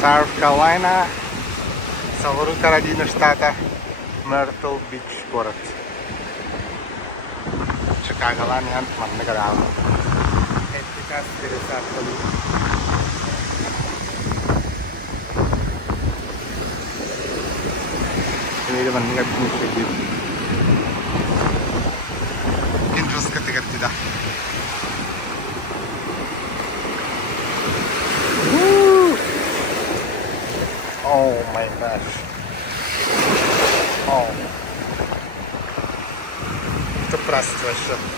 South Carolina, Salvador Carolina штата, Myrtle Beach город. Чикаголан янт маннагадал. Этикас пересадкали. मेरे मन का भी मुझे इंटरेस्ट करते करते था oh my gosh oh это просто вообще